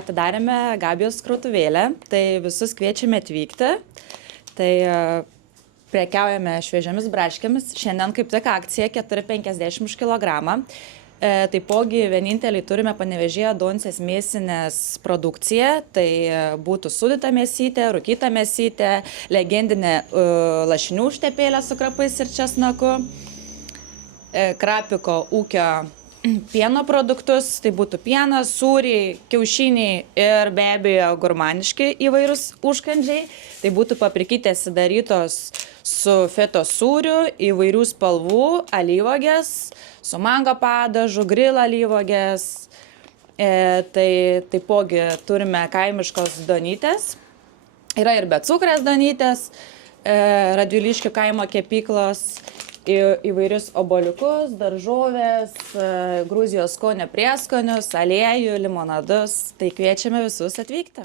atidarėme Gabijos krautuvėlę, tai visus kviečiame atvykti. Tai prekiaujame šviežiamis braškėmis. Šiandien kaip tik akcija 4,50 už kilogramą. Taipogi vieninteliai turime Panevėžyje Doncės mėsinės produkciją. Tai būtų sūdyta mėsytė, rūkyta mėsytė, legendinė lašinių užtepėlė su krapais ir česnaku, Krapiko ūkio pieno produktus, tai būtų pienas, sūriai, kiaušiniai ir be abejo gurmaniški įvairūs užkandžiai. Tai būtų paprikytės sudarytos su fetos sūriu, įvairių spalvų, alyvuogės, su mango padažu, grill alyvuogės. Tai taipogi turime kaimiškos donytės. Yra ir be cukrės donytės, Radviliškių kaimo kepyklos, įvairius obuoliukus, daržovės, Gruzijos skonio prieskonius, aliejų, limonadus. Tai kviečiame visus atvykti.